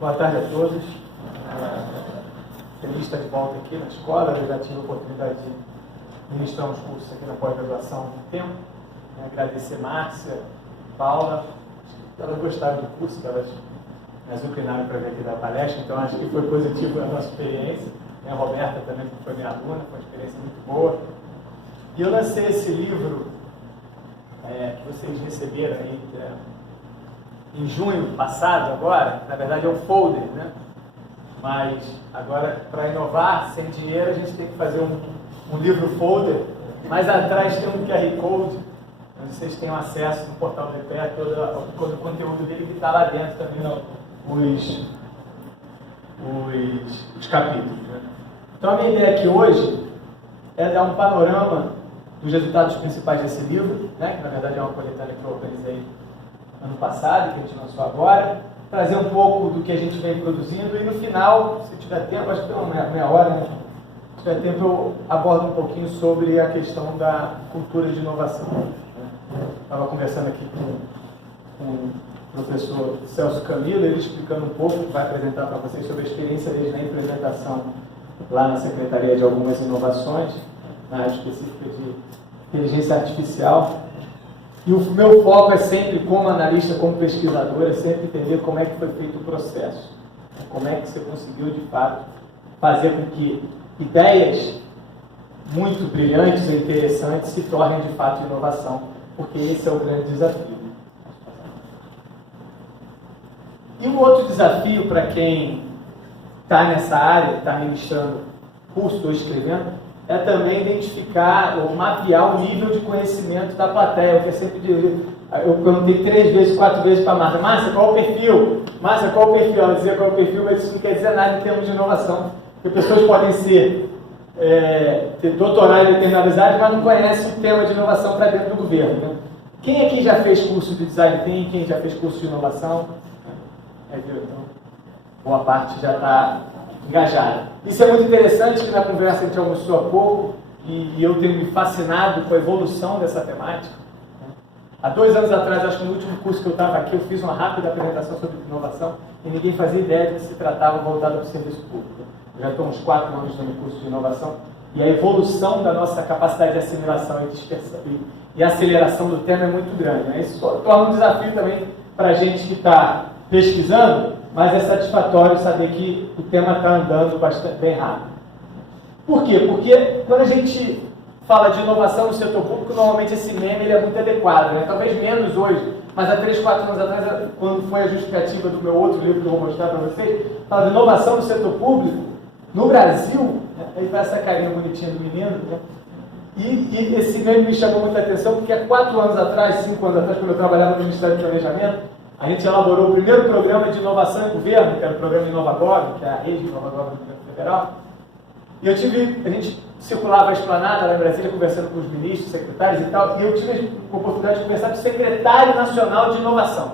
Boa tarde a todos. Feliz estar de volta aqui na escola. Eu já tive a oportunidade de ministrar uns cursos aqui na pós-graduação há muito tempo. Agradecer Márcia, Paula. Elas gostaram do curso, elas me inclinaram para vir aqui dar palestra, então acho que foi positiva a nossa experiência. A Roberta também foi minha aluna, foi uma experiência muito boa. E eu lancei esse livro que vocês receberam aí em junho passado, agora. Na verdade é um folder, né? Mas agora, para inovar, sem dinheiro, a gente tem que fazer um livro folder. Mais atrás tem um QR Code, onde vocês têm acesso no portal do IPE, todo o conteúdo dele que está lá dentro também, os capítulos. Né? Então a minha ideia aqui hoje é dar um panorama dos resultados principais desse livro, né? Que na verdade é uma coletânea que eu organizei ano passado, que a gente lançou agora, trazer um pouco do que a gente vem produzindo e no final, se tiver tempo, acho que tem uma meia hora, né? Se tiver tempo eu abordo um pouquinho sobre a questão da cultura de inovação. Estava conversando aqui com o professor Celso Camilo, ele explicando um pouco, vai apresentar para vocês sobre a experiência dele na implementação lá na Secretaria de algumas inovações, na área específica de inteligência artificial. E o meu foco é sempre, como analista, como pesquisador, é sempre entender como é que foi feito o processo. Como é que você conseguiu, de fato, fazer com que ideias muito brilhantes e interessantes se tornem, de fato, inovação. Porque esse é o grande desafio. E um outro desafio para quem está nessa área, está ministrando curso ou escrevendo, é também identificar ou mapear o nível de conhecimento da plateia. Eu sempre digo, eu perguntei 3 vezes, 4 vezes para a Márcia: Márcia, qual o perfil? Márcia, qual o perfil? Ela dizia qual o perfil, mas isso não quer dizer nada em termos de inovação. Porque pessoas podem ter doutorado em determinadas áreas, mas não conhecem o tema de inovação para dentro do governo. Né? Quem aqui já fez curso de design thinking? Quem já fez curso de inovação? Então, boa parte já está engajada. Isso é muito interessante, que na conversa a gente almoçou há pouco, e eu tenho me fascinado com a evolução dessa temática. Há 2 anos atrás, acho que no último curso que eu estava aqui, eu fiz uma rápida apresentação sobre inovação, e ninguém fazia ideia de que se tratava voltado para o serviço público. Eu já estou uns 4 anos no curso de inovação, e a evolução da nossa capacidade de assimilação e dispersão e aceleração do tema é muito grande. Né? Isso torna um desafio também para a gente que está pesquisando, mas é satisfatório saber que o tema está andando bem rápido. Por quê? Porque quando a gente fala de inovação no setor público, normalmente esse meme ele é muito adequado, né? Talvez menos hoje, mas há 3, 4 anos atrás, quando foi a justificativa do meu outro livro que eu vou mostrar para vocês, fala de inovação no setor público, no Brasil, né? Aí vai essa carinha bonitinha do menino, né? E esse meme me chamou muita atenção, porque há 4 anos atrás, 5 anos atrás, quando eu trabalhava no Ministério do Planejamento, a gente elaborou o primeiro programa de inovação em governo, que era o programa InovaGov, que é a rede InovaGov do governo federal. E a gente circulava a esplanada lá em Brasília, conversando com os ministros, secretários e tal, e eu tive a oportunidade de conversar com o secretário nacional de inovação.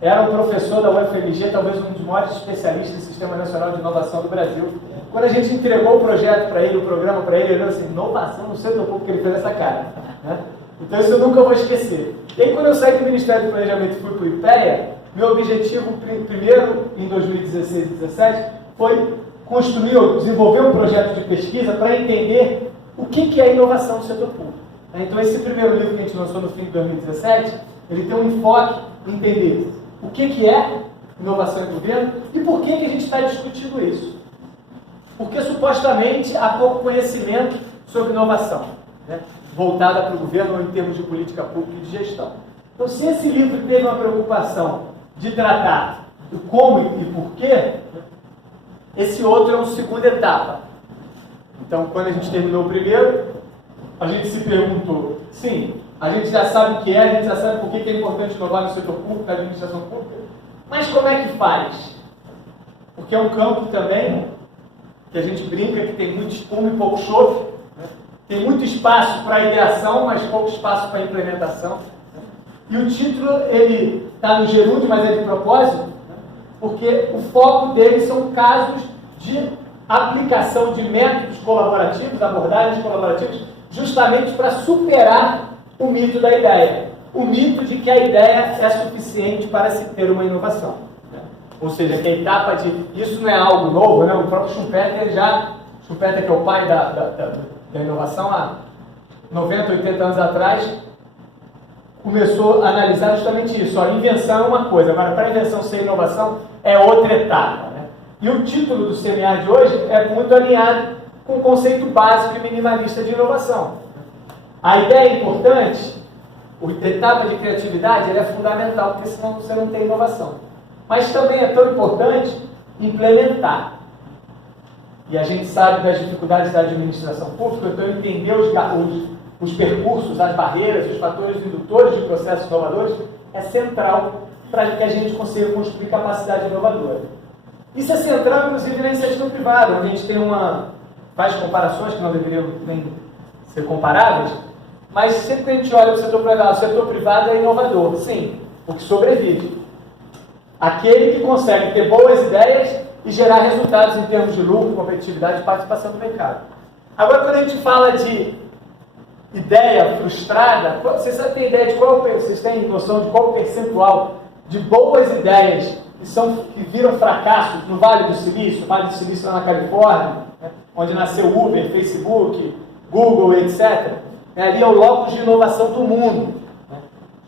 Era um professor da UFMG, talvez um dos maiores especialistas do Sistema Nacional de Inovação do Brasil. Quando a gente entregou o projeto para ele, o programa para ele falou assim: inovação no setor público, que ele fez essa cara. Né? Então isso eu nunca vou esquecer. E aí quando eu saí do Ministério do Planejamento e fui para o IPEA, meu objetivo primeiro, em 2016 e 2017, foi desenvolver um projeto de pesquisa para entender o que é inovação no setor público. Então esse primeiro livro que a gente lançou no fim de 2017, ele tem um enfoque em entender o que é inovação em governo e por que a gente está discutindo isso. Porque supostamente há pouco conhecimento sobre inovação, né? Voltada para o governo em termos de política pública e de gestão. Então, se esse livro teve uma preocupação de tratar do como e porquê, esse outro é uma segunda etapa. Então, quando a gente terminou o primeiro, a gente se perguntou, sim, a gente já sabe o que é, a gente já sabe por que é importante inovar no setor público, na administração pública, mas como é que faz? Porque é um campo também que a gente brinca que tem muito espuma e pouco chofre, né? Tem muito espaço para ideação, mas pouco espaço para implementação. E o título, ele está no gerúndio, mas é de propósito, porque o foco dele são casos de aplicação de métodos colaborativos, abordagens colaborativas, justamente para superar o mito da ideia. O mito de que a ideia é suficiente para se ter uma inovação. Ou seja, que a etapa de... Isso não é algo novo, né? O próprio Schumpeter Schumpeter, que é o pai da inovação, há 90, 80 anos atrás, começou a analisar justamente isso. A invenção é uma coisa, agora para a invenção ser inovação é outra etapa, né? E o título do seminário de hoje é muito alinhado com o conceito básico e minimalista de inovação. A ideia é importante, a etapa de criatividade ela é fundamental, porque senão você não tem inovação. Mas também é tão importante implementar. E a gente sabe das dificuldades da administração pública, então entender os percursos, as barreiras, os fatores indutores de processos inovadores é central para que a gente consiga construir capacidade inovadora. Isso é central, inclusive, na iniciativa privada, onde a gente tem faz comparações que não deveriam nem ser comparáveis, mas sempre que a gente olha para o setor privado é inovador, sim, o que sobrevive. Aquele que consegue ter boas ideias e gerar resultados em termos de lucro, competitividade e participação no mercado. Agora, quando a gente fala de ideia frustrada, vocês têm ideia de vocês têm noção de qual o percentual de boas ideias que viram fracassos no Vale do Silício? O Vale do Silício lá na Califórnia, né, onde nasceu Uber, Facebook, Google, etc. Ali é o locus de inovação do mundo. Né?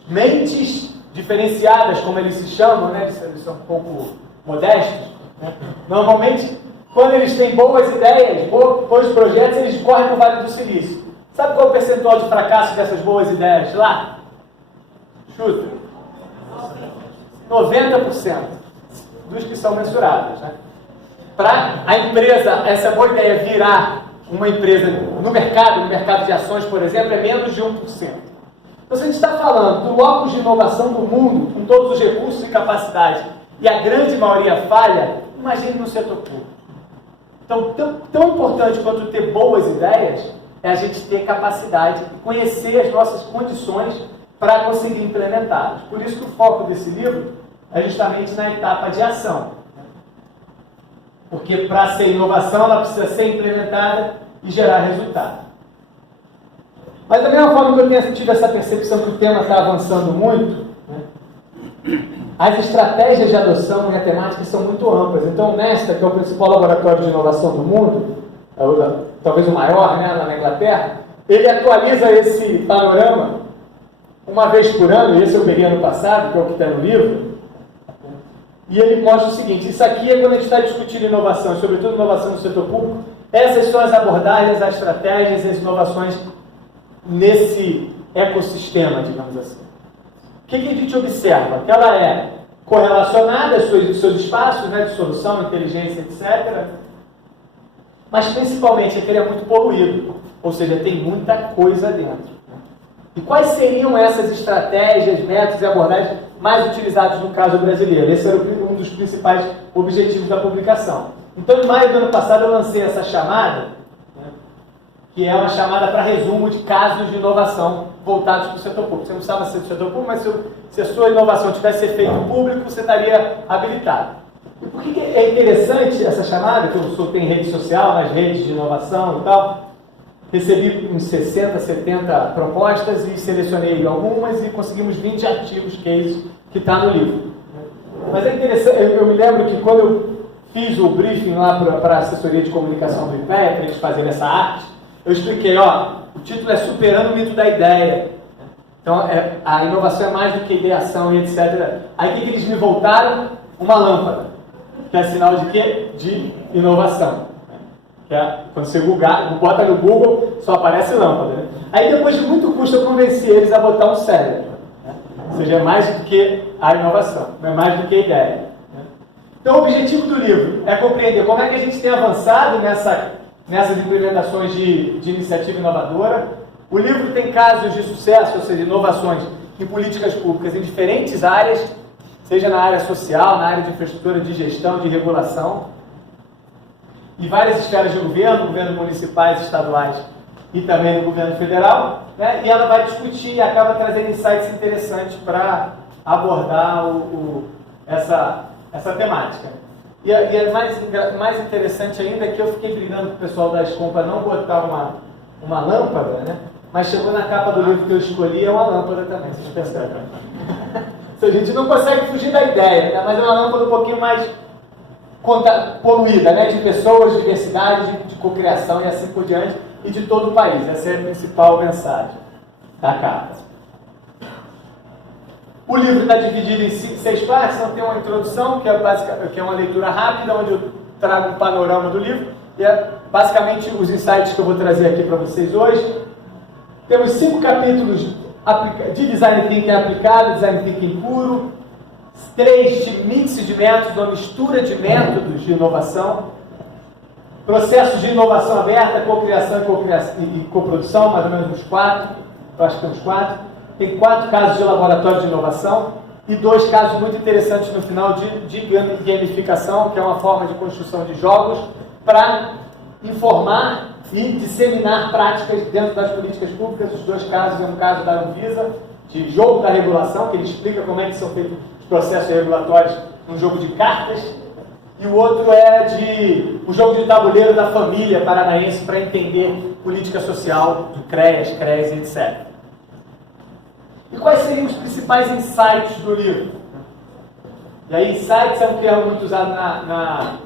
Mentes diferenciadas, como eles se chamam, né? Eles são um pouco modestos. Né? Normalmente, quando eles têm boas ideias, bons projetos, eles correm para o Vale do Silício. Sabe qual é o percentual de fracasso dessas boas ideias lá? Chuta. 90% dos que são mensurados. Né? Para a empresa, essa boa ideia virar uma empresa no mercado de ações, por exemplo, é menos de 1%. Então, se a gente está falando do locus de inovação do mundo, com todos os recursos e capacidade, e a grande maioria falha, imagine no setor público. Então, tão importante quanto ter boas ideias, é a gente ter capacidade e conhecer as nossas condições para conseguir implementá-las. Por isso que o foco desse livro é justamente na etapa de ação. Porque para ser inovação, ela precisa ser implementada e gerar resultado. Mas da mesma forma que eu tenho tido essa percepção que o tema está avançando muito, né, as estratégias de adoção e a temática são muito amplas. Então, o Nesta, que é o principal laboratório de inovação do mundo, talvez o maior, né, lá na Inglaterra, ele atualiza esse panorama uma vez por ano, e esse eu peguei ano passado, que é o que está no livro, e ele mostra o seguinte: isso aqui é quando a gente está discutindo inovação, e sobretudo inovação no setor público, essas são as abordagens, as estratégias e as inovações nesse ecossistema, digamos assim. O que a gente observa? Que ela é correlacionada aos seus espaços, né, de solução, inteligência, etc., mas principalmente é que ele é muito poluído, ou seja, tem muita coisa dentro. E quais seriam essas estratégias, métodos e abordagens mais utilizados no caso brasileiro? Esse era um dos principais objetivos da publicação. Então, em maio do ano passado, eu lancei essa chamada, né, que é uma chamada para resumo de casos de inovação voltados para o setor público. Você não precisava ser do setor público, mas se a sua inovação tivesse efeito público, você estaria habilitado. E por que é interessante essa chamada, que eu soltei em rede social, nas redes de inovação e tal? Recebi uns 60, 70 propostas e selecionei algumas e conseguimos 20 artigos, cases, que está no livro. Mas é interessante, eu me lembro que quando eu fiz o briefing lá para a assessoria de comunicação do IPEA, para eles fazerem essa arte, eu expliquei, o título é Superando o Mito da Ideia. Então, a inovação é mais do que ideação e etc. Aí o que eles me voltaram? Uma lâmpada, que é sinal de quê? De inovação. Que é, quando você bota no Google, só aparece lâmpada. Né? Aí depois de muito custo eu convenci eles a botar um cérebro. Né? Ou seja, é mais do que a inovação, não é mais do que a ideia. Né? Então o objetivo do livro é compreender como é que a gente tem avançado nessas implementações de iniciativa inovadora. O livro tem casos de sucesso, ou seja, inovações em políticas públicas em diferentes áreas, seja na área social, na área de infraestrutura, de gestão, de regulação, e várias esferas de governo municipais, estaduais e também no governo federal, né? E ela vai discutir e acaba trazendo insights interessantes para abordar essa temática. E mais interessante ainda é que eu fiquei brigando com o pessoal da Escom para não botar uma lâmpada, né? Mas chegou na capa do livro que eu escolhi, é uma lâmpada também, vocês percebem. A gente não consegue fugir da ideia, né? Mas é uma lâmpada um pouquinho mais poluída, né? De pessoas, de diversidade, de cocriação e assim por diante, e de todo o país. Essa é a principal mensagem da carta. O livro está dividido em 6 partes, então tem uma introdução, que é uma leitura rápida, onde eu trago um panorama do livro, e é basicamente os insights que eu vou trazer aqui para vocês hoje. Temos 5 capítulos de Design Thinking aplicado, Design Thinking puro, 3 de mix de métodos, uma mistura de métodos de inovação, processos de inovação aberta, cocriação e coprodução, mais ou menos uns 4, eu acho que tem uns 4. Tem 4 casos de laboratório de inovação e 2 casos muito interessantes no final de gamificação, que é uma forma de construção de jogos para informar e disseminar práticas dentro das políticas públicas. Os 2 casos é um caso da Anvisa, de jogo da regulação, que ele explica como é que são feitos os processos regulatórios num jogo de cartas, e o outro é de o jogo de tabuleiro da família paranaense para entender política social, do CREAS, CREAS, etc. E quais seriam os principais insights do livro? E aí, insights é um termo muito usado na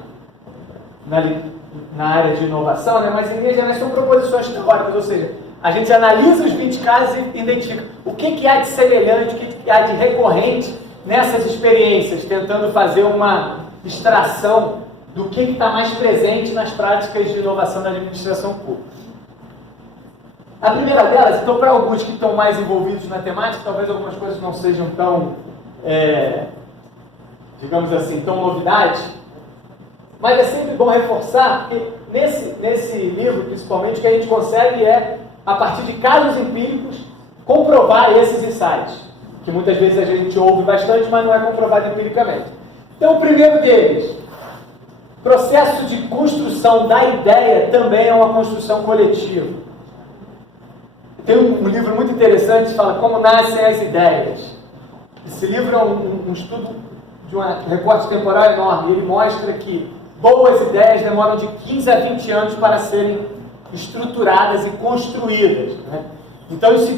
área de inovação, né? Mas em linhas gerais são proposições teóricas, ou seja, a gente analisa os 20 casos e identifica o que há de semelhante, o que há de recorrente nessas experiências, tentando fazer uma extração do que está mais presente nas práticas de inovação da administração pública. A primeira delas, então, para alguns que estão mais envolvidos na temática, talvez algumas coisas não sejam tão, digamos assim, tão novidade, mas é sempre bom reforçar que nesse livro, principalmente, o que a gente consegue é, a partir de casos empíricos, comprovar esses insights, que muitas vezes a gente ouve bastante, mas não é comprovado empiricamente. Então, o primeiro deles, processo de construção da ideia também é uma construção coletiva. Tem um livro muito interessante que fala como nascem as ideias. Esse livro é um estudo de um recorte temporal enorme. Ele mostra que boas ideias demoram de 15 a 20 anos para serem estruturadas e construídas, né? Então isso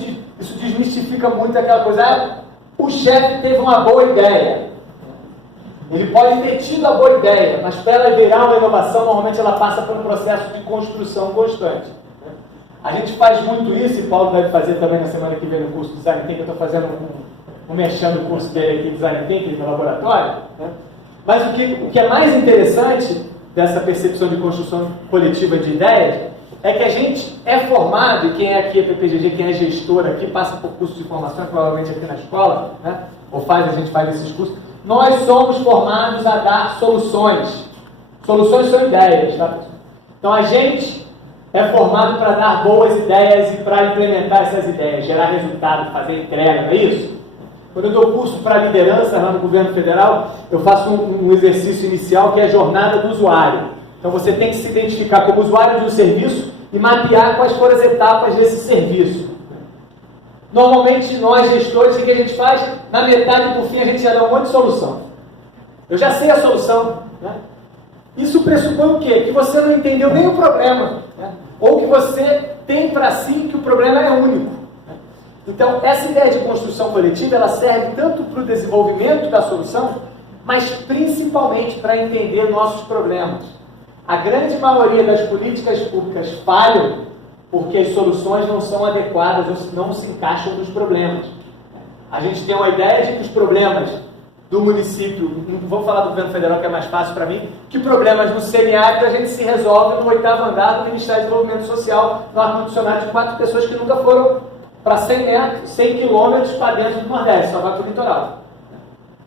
desmistifica muito aquela coisa, o chefe teve uma boa ideia. Ele pode ter tido a boa ideia, mas para ela virar uma inovação, normalmente ela passa por um processo de construção constante. A gente faz muito isso, e Paulo deve fazer também na semana que vem no curso de Design Thinking. Eu estou fazendo um merchan do curso dele aqui, Design Thinking, no laboratório, né? Mas o que é mais interessante dessa percepção de construção coletiva de ideias é que a gente é formado, e quem é aqui é PPGG, quem é gestor aqui, passa por curso de formação, provavelmente aqui na escola, né? A gente faz esses cursos. Nós somos formados a dar soluções. Soluções são ideias, tá? Então a gente é formado para dar boas ideias e para implementar essas ideias, gerar resultado, fazer entrega, não é isso? Quando eu dou curso para liderança lá no governo federal, eu faço um exercício inicial que é a jornada do usuário. Então você tem que se identificar como usuário de um serviço e mapear quais foram as etapas desse serviço. Normalmente nós gestores, o que a gente faz? Na metade do fim a gente já dá um monte de solução. Eu já sei a solução, né? Isso pressupõe o quê? Que você não entendeu nem o problema, né? Ou que você tem para si que o problema é único, né? Então, essa ideia de construção coletiva, ela serve tanto para o desenvolvimento da solução, mas principalmente para entender nossos problemas. A grande maioria das políticas públicas falham porque as soluções não são adequadas ou não se encaixam nos problemas. A gente tem uma ideia de que os problemas do município, vou falar do governo federal que é mais fácil para mim, que problemas no semiárido a gente se resolve no 8º andar do Ministério do Desenvolvimento Social, no ar-condicionado de 4 pessoas que nunca foram para 100 metros, 100 quilômetros para dentro do Nordeste, só vai para o litoral.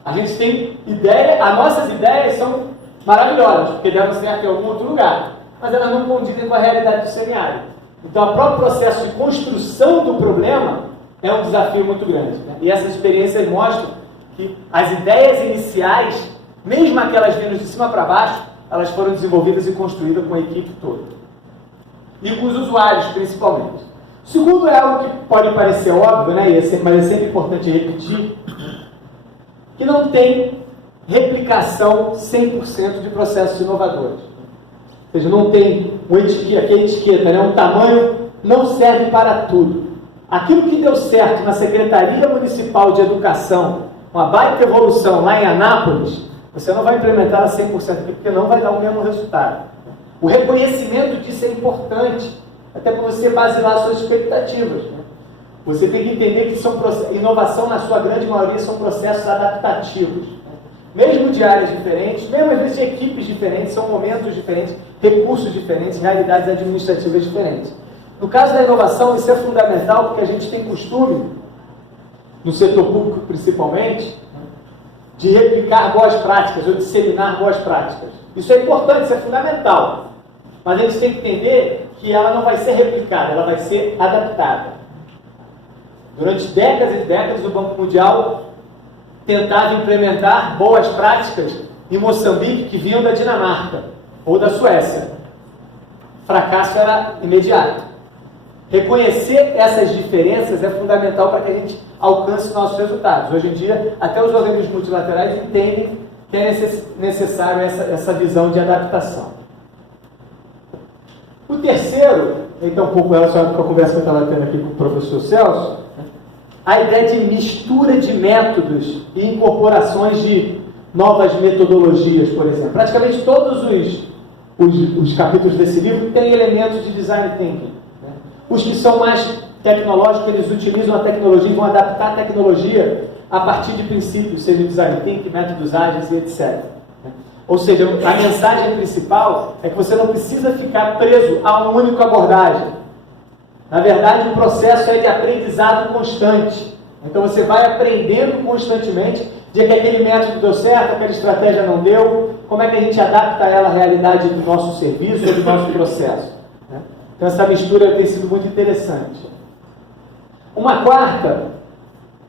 A gente tem ideia, as nossas ideias são maravilhosas, porque deram certo em algum outro lugar, mas elas não condizem com a realidade do semiárido. Então, o próprio processo de construção do problema é um desafio muito grande, né? E essas experiências mostram que as ideias iniciais, mesmo aquelas vindo de cima para baixo, elas foram desenvolvidas e construídas com a equipe toda. E com os usuários, principalmente. O segundo é algo que pode parecer óbvio, né? Mas é sempre importante repetir, que não tem replicação 100% de processos inovadores. Ou seja, não tem aquela etiqueta, né? Um tamanho não serve para tudo. Aquilo que deu certo na Secretaria Municipal de Educação uma baita evolução lá em Anápolis, você não vai implementar ela 100% aqui, porque não vai dar o mesmo resultado. O reconhecimento disso é importante, até para você basilar suas expectativas. Né? Você tem que entender que inovação, na sua grande maioria, são processos adaptativos. Né? Mesmo de áreas diferentes, mesmo às vezes de equipes diferentes, são momentos diferentes, recursos diferentes, realidades administrativas diferentes. No caso da inovação, isso é fundamental, porque a gente tem costume, no setor público principalmente, de replicar boas práticas ou disseminar boas práticas. Isso é importante, isso é fundamental. Mas a gente tem que entender que ela não vai ser replicada, ela vai ser adaptada. Durante décadas e décadas, o Banco Mundial tentava implementar boas práticas em Moçambique que vinham da Dinamarca ou da Suécia. O fracasso era imediato. Reconhecer essas diferenças é fundamental para que a gente alcance nossos resultados. Hoje em dia, até os organismos multilaterais entendem que é necessário essa visão de adaptação. O terceiro, então um pouco relacionado com a conversa que eu estava tendo aqui com o professor Celso, a ideia de mistura de métodos e incorporações de novas metodologias, por exemplo. Praticamente todos os capítulos desse livro têm elementos de design thinking. Né? Os que são mais tecnológicos, eles utilizam a tecnologia e vão adaptar a tecnologia a partir de princípios, seja design thinking, métodos ágeis e etc. Ou seja, a mensagem principal é que você não precisa ficar preso a uma única abordagem. Na verdade, o processo é de aprendizado constante. Então você vai aprendendo constantemente de que aquele método deu certo, aquela estratégia não deu, como é que a gente adapta ela à realidade do nosso serviço ou do nosso processo. Né? Então essa mistura tem sido muito interessante. Uma quarta,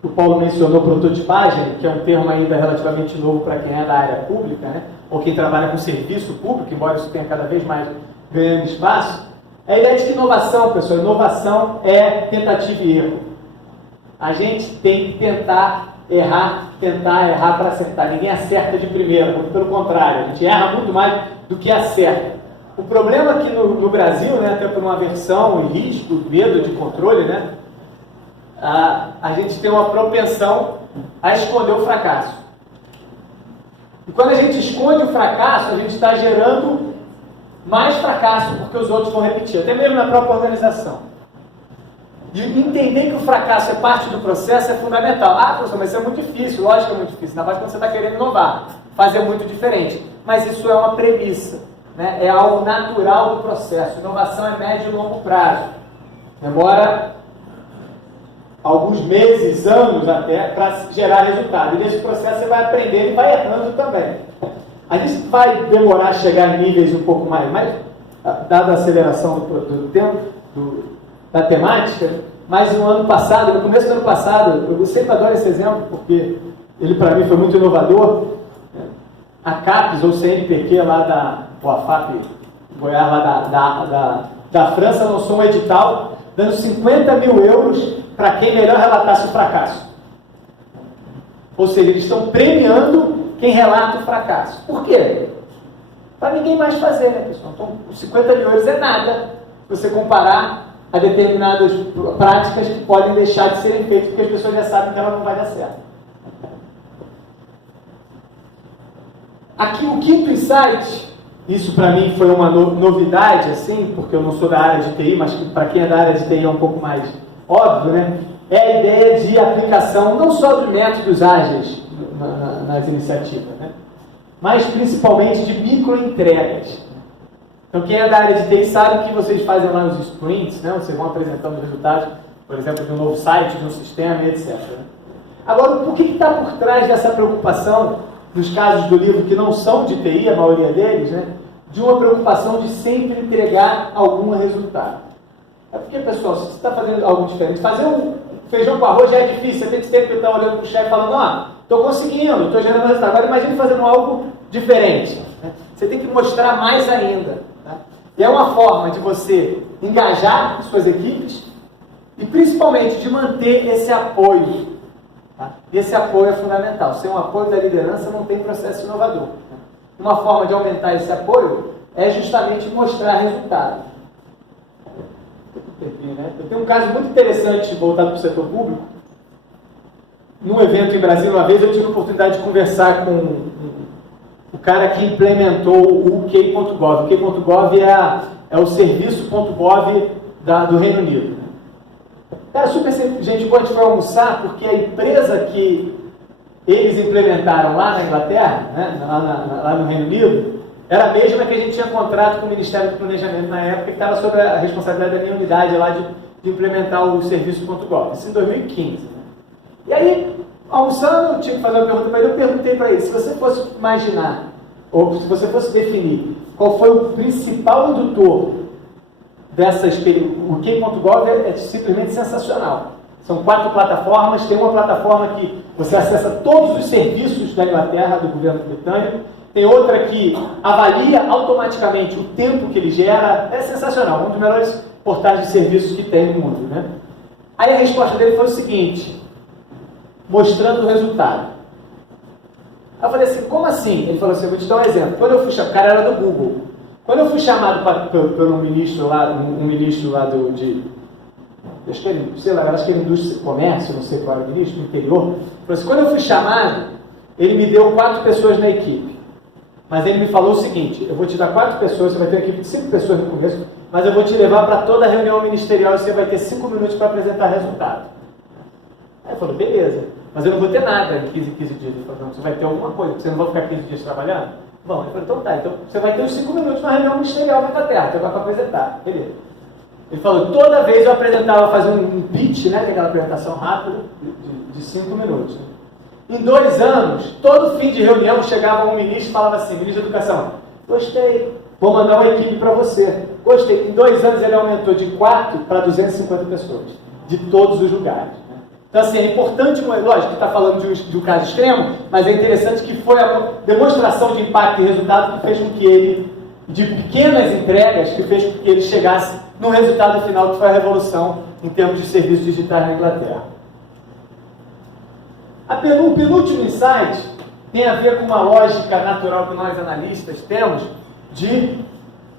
o Paulo mencionou, prototipagem, que é um termo ainda relativamente novo para quem é da área pública, né? Ou quem trabalha com serviço público, embora isso tenha cada vez mais ganhando espaço. É a ideia de que inovação, pessoal, inovação é tentativa e erro. A gente tem que tentar errar para acertar. Ninguém acerta de primeira, muito pelo contrário, a gente erra muito mais do que acerta. O problema é que no Brasil, né, até por uma aversão e risco, medo de controle, né, a gente tem uma propensão a esconder o fracasso. E quando a gente esconde o fracasso, a gente está gerando mais fracasso, porque os outros vão repetir, até mesmo na própria organização. E entender que o fracasso é parte do processo é fundamental. Ah, professor, mas isso é muito difícil, lógico que é muito difícil, ainda mais quando você está querendo inovar, fazer muito diferente. Mas isso é uma premissa, né? É algo natural do processo. Inovação é médio e longo prazo. Demora alguns meses, anos até, para gerar resultado. E nesse processo você vai aprendendo e vai errando também. A gente vai demorar a chegar em níveis um pouco mais dada a aceleração do tempo, da temática, mas no ano passado, no começo do ano passado, eu sempre adoro esse exemplo, porque ele para mim foi muito inovador. A CAPES, ou CNPq, lá o AFAP Goiás, lá da França, lançou um edital dando 50 mil euros para quem melhor relatasse o fracasso. Ou seja, eles estão premiando quem relata o fracasso. Por quê? Para ninguém mais fazer, né, pessoal? Então, os 50 mil euros é nada se você comparar a determinadas práticas que podem deixar de serem feitas, porque as pessoas já sabem que ela não vai dar certo. Aqui o quinto insight, isso para mim foi uma novidade, assim, porque eu não sou da área de TI, mas para quem é da área de TI é um pouco mais óbvio, né? É a ideia de aplicação não só de métodos ágeis nas iniciativas, né? Mas principalmente de microentregas. Então quem é da área de TI sabe que vocês fazem lá os sprints, né? Vocês vão apresentando os resultados, por exemplo, de um novo site, de um sistema, etc. Agora, o que está por trás dessa preocupação, nos casos do livro que não são de TI, a maioria deles, né? De uma preocupação de sempre entregar algum resultado? É porque, pessoal, se você está fazendo algo diferente, fazer um feijão com arroz já é difícil, você tem que sempre estar olhando para o chefe e falando, estou conseguindo, estou gerando resultado. Agora imagine fazendo algo diferente. Né? Você tem que mostrar mais ainda. Tá? E é uma forma de você engajar suas equipes e principalmente de manter esse apoio. Tá? Esse apoio é fundamental. Sem o apoio da liderança não tem processo inovador. Tá? Uma forma de aumentar esse apoio é justamente mostrar resultado. Eu tenho um caso muito interessante voltado para o setor público, num evento em Brasília, uma vez eu tive a oportunidade de conversar com o cara que implementou o UK.gov. O UK.gov é o serviço.gov do Reino Unido. Cara, super gente boa, a gente foi almoçar porque a empresa que eles implementaram lá na Inglaterra, né, lá no Reino Unido, era a mesma que a gente tinha contrato com o Ministério do Planejamento na época, que estava sob a responsabilidade da minha unidade lá de implementar o serviço.gov. Isso em 2015. Né? E aí, almoçando, eu tinha que fazer uma pergunta para ele, eu perguntei para ele, se você fosse imaginar, ou se você fosse definir qual foi o principal indutor dessa experiência, o UK.gov é simplesmente sensacional. São 4 plataformas, tem uma plataforma que você acessa todos os serviços da Inglaterra, do governo britânico, tem outra que avalia automaticamente o tempo que ele gera, é sensacional, um dos melhores portais de serviços que tem no mundo. Né? Aí a resposta dele foi o seguinte, mostrando o resultado. Aí eu falei assim, como assim? Ele falou assim, eu vou te dar um exemplo. Quando eu fui chamado, o cara era do Google. Quando eu fui chamado pelo ministro lá, um ministro lá acho que ele, sei lá, acho que ele indústria e comércio, não sei qual era o ministro, do interior. Falou assim, quando eu fui chamado, ele me deu 4 pessoas na equipe. Mas ele me falou o seguinte, eu vou te dar 4 pessoas, você vai ter uma equipe de 5 pessoas no começo, mas eu vou te levar para toda a reunião ministerial e você vai ter 5 minutos para apresentar resultado. Aí eu falei, beleza, mas eu não vou ter nada em 15 dias. Ele falou, não, você vai ter alguma coisa, porque você não vai ficar 15 dias trabalhando? Bom, ele falou, então tá, então você vai ter os 5 minutos na reunião ministerial na Inglaterra, você vai para apresentar, beleza. Ele falou, toda vez eu apresentava, fazia um pitch, né, aquela apresentação rápida, de 5 minutos. Em 2 anos, todo fim de reunião, chegava um ministro e falava assim, ministro da Educação, gostei, vou mandar uma equipe para você. Gostei. Em 2 anos ele aumentou de 4 para 250 pessoas, de todos os lugares. Né? Então assim, é importante, lógico que está falando de um caso extremo, mas é interessante que foi a demonstração de impacto e resultado que fez com que ele, de pequenas entregas, que fez com que ele chegasse no resultado final, que foi a revolução em termos de serviços digitais na Inglaterra. O penúltimo insight tem a ver com uma lógica natural que nós analistas temos de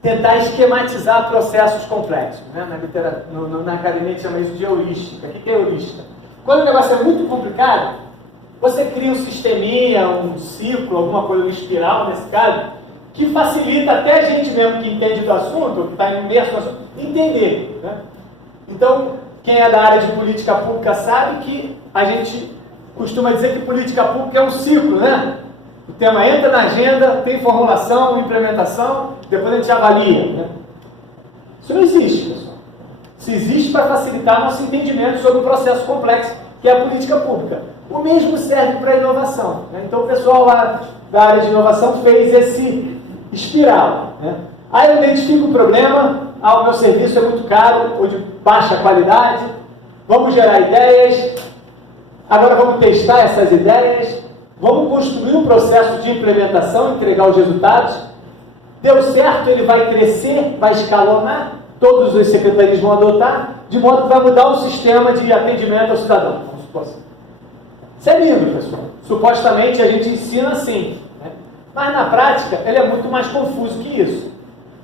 tentar esquematizar processos complexos. Né? Na academia a gente chama isso de heurística. O que é heurística? Quando o negócio é muito complicado, você cria um sisteminha, um ciclo, alguma coisa, uma espiral nesse caso, que facilita até a gente mesmo que entende do assunto, que está imerso no assunto, entender. Né? Então, quem é da área de política pública sabe que a gente costuma dizer que política pública é um ciclo, né? O tema entra na agenda, tem formulação, implementação, depois a gente avalia. Né? Isso não existe, pessoal. Isso existe para facilitar nosso entendimento sobre o processo complexo que é a política pública. O mesmo serve para a inovação. Né? Então o pessoal lá da área de inovação fez esse espiral. Né? Aí eu identifico o problema, o meu serviço é muito caro ou de baixa qualidade, vamos gerar ideias. Agora vamos testar essas ideias, vamos construir um processo de implementação, entregar os resultados. Deu certo, ele vai crescer, vai escalonar, todos os secretarias vão adotar, de modo que vai mudar o sistema de atendimento ao cidadão. Vamos supor assim. Isso é lindo, pessoal. Supostamente a gente ensina assim, né? Mas na prática ele é muito mais confuso que isso.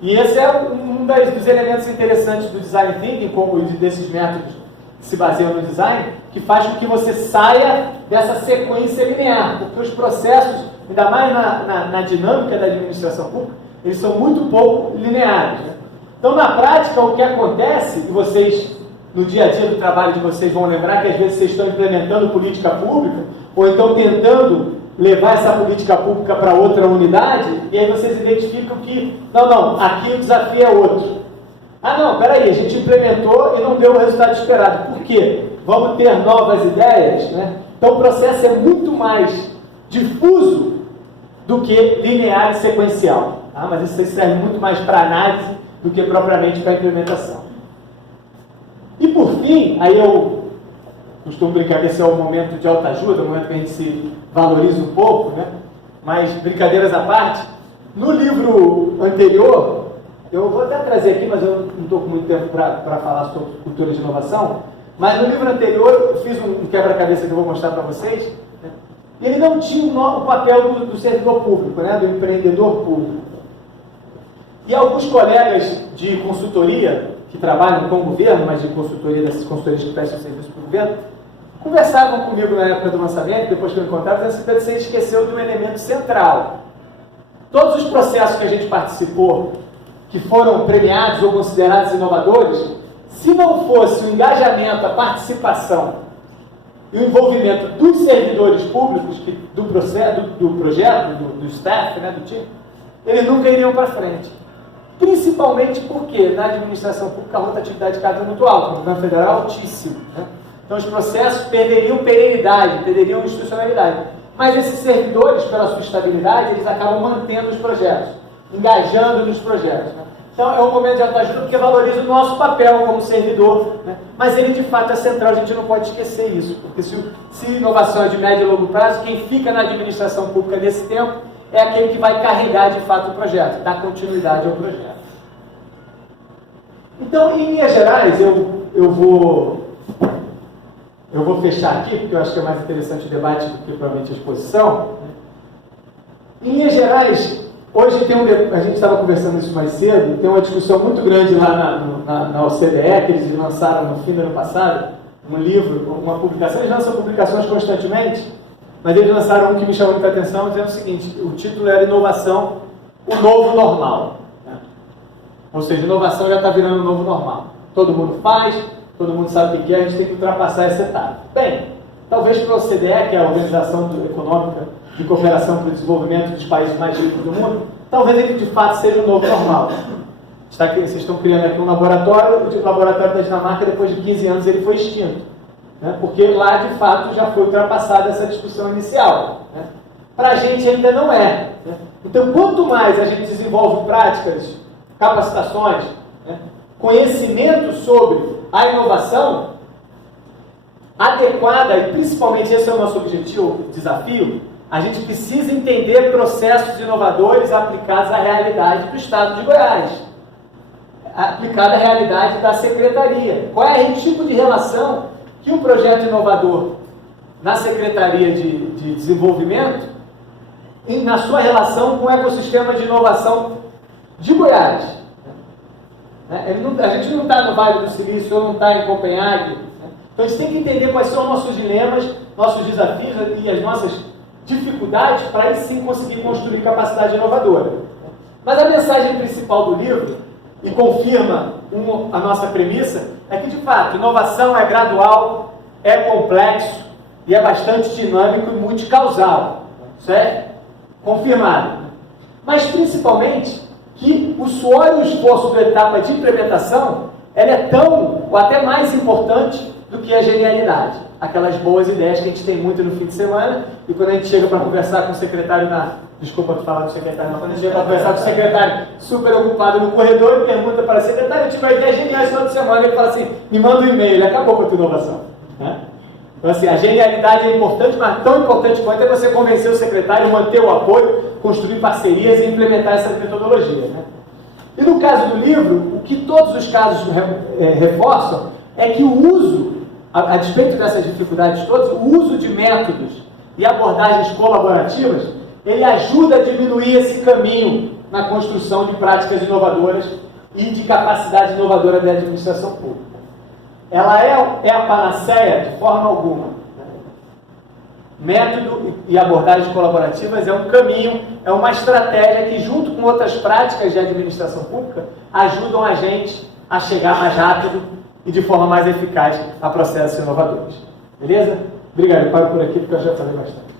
E esse é um dos elementos interessantes do design thinking, como desses métodos que se baseiam no design, que faz com que você saia dessa sequência linear, porque os processos, ainda mais na dinâmica da administração pública, eles são muito pouco lineares. Né? Então, na prática, o que acontece, e vocês, no dia a dia do trabalho de vocês, vão lembrar que às vezes vocês estão implementando política pública, ou então tentando levar essa política pública para outra unidade, e aí vocês identificam que, não, aqui o desafio é outro. Ah, não, peraí, a gente implementou e não deu o resultado esperado. Por quê? Vamos ter novas ideias, né? Então o processo é muito mais difuso do que linear e sequencial. Tá? Mas isso serve muito mais para análise do que propriamente para implementação. E por fim, aí eu costumo brincar que esse é o momento de autoajuda, o momento que a gente se valoriza um pouco, né? Mas brincadeiras à parte, no livro anterior, eu vou até trazer aqui, mas eu não estou com muito tempo para falar sobre cultura de inovação, mas no livro anterior eu fiz um quebra-cabeça que eu vou mostrar para vocês, né? Ele não tinha o papel do servidor público, né? Do empreendedor público. E alguns colegas de consultoria, que trabalham com o governo, mas de consultoria, dessas consultorias que prestam serviço para o governo, conversavam comigo na época do lançamento, depois que eu encontrava, dizendo que você esqueceu de um elemento central. Todos os processos que a gente participou, que foram premiados ou considerados inovadores, se não fosse o engajamento, a participação e o envolvimento dos servidores públicos do projeto, do staff, né, do time, eles nunca iriam para frente. Principalmente porque na administração pública a rotatividade de cargos é muito alta, no governo federal é altíssimo. Né? Então os processos perderiam perenidade, perderiam institucionalidade. Mas esses servidores, pela sua estabilidade, eles acabam mantendo os projetos, engajando nos projetos. Né? Então é um momento de autoajuda porque valoriza o nosso papel como servidor, né? Mas ele de fato é central, a gente não pode esquecer isso, porque se inovação é de médio e longo prazo, quem fica na administração pública nesse tempo é aquele que vai carregar de fato o projeto, dar continuidade ao projeto. Então, em linhas gerais, eu vou fechar aqui, porque eu acho que é mais interessante o debate do que provavelmente a exposição. Em linhas gerais, hoje a gente estava conversando isso mais cedo, tem uma discussão muito grande lá na OCDE, que eles lançaram no fim do ano passado, um livro, uma publicação. Eles lançam publicações constantemente, mas eles lançaram um que me chamou muita atenção, dizendo o seguinte: o título era Inovação, o Novo Normal. Né? Ou seja, inovação já está virando o novo normal. Todo mundo faz, todo mundo sabe o que é, a gente tem que ultrapassar essa etapa. Bem, talvez para a OCDE, que é a Organização Econômica de Cooperação para o Desenvolvimento dos Países mais ricos do mundo, talvez ele de fato seja o novo normal. Vocês estão criando aqui um laboratório, o laboratório da Dinamarca, depois de 15 anos, ele foi extinto. Né? Porque lá, de fato, já foi ultrapassada essa discussão inicial. Né? Para a gente ainda não é. Né? Então, quanto mais a gente desenvolve práticas, capacitações, né? Conhecimento sobre a inovação adequada, e principalmente esse é o nosso objetivo, desafio, a gente precisa entender processos inovadores aplicados à realidade do Estado de Goiás, aplicada à realidade da Secretaria. Qual é o tipo de relação que um projeto inovador na Secretaria de Desenvolvimento, na sua relação com o ecossistema de inovação de Goiás. A gente não está no Vale do Silício, ou não está em Copenhague. Né? Então a gente tem que entender quais são nossos dilemas, nossos desafios e as nossas dificuldades para aí sim conseguir construir capacidade inovadora. Mas a mensagem principal do livro, e confirma a nossa premissa, é que de fato inovação é gradual, é complexo e é bastante dinâmico e multicausal. Certo? Confirmado. Mas principalmente que o suor e o esforço da etapa de implementação ela é tão ou até mais importante do que a genialidade. Aquelas boas ideias que a gente tem muito no fim de semana e quando a gente chega para conversar com o secretário desculpa te falar do secretário, não. Quando a gente chega para conversar com o secretário super ocupado no corredor e pergunta para o secretário: eu tive uma ideia genial esse final de semana, ele fala assim: me manda um e-mail, ele acabou com a tua inovação. Né? Então assim, a genialidade é importante, mas tão importante quanto é você convencer o secretário, manter o apoio, construir parcerias e implementar essa metodologia. Né? E no caso do livro, o que todos os casos reforçam é que o uso, a despeito dessas dificuldades todas, o uso de métodos e abordagens colaborativas, ele ajuda a diminuir esse caminho na construção de práticas inovadoras e de capacidade inovadora da administração pública. Ela é a panaceia de forma alguma. Método e abordagens colaborativas é um caminho, é uma estratégia que, junto com outras práticas de administração pública, ajudam a gente a chegar mais rápido e de forma mais eficaz a processos inovadores. Beleza? Obrigado. Eu paro por aqui porque eu já falei bastante.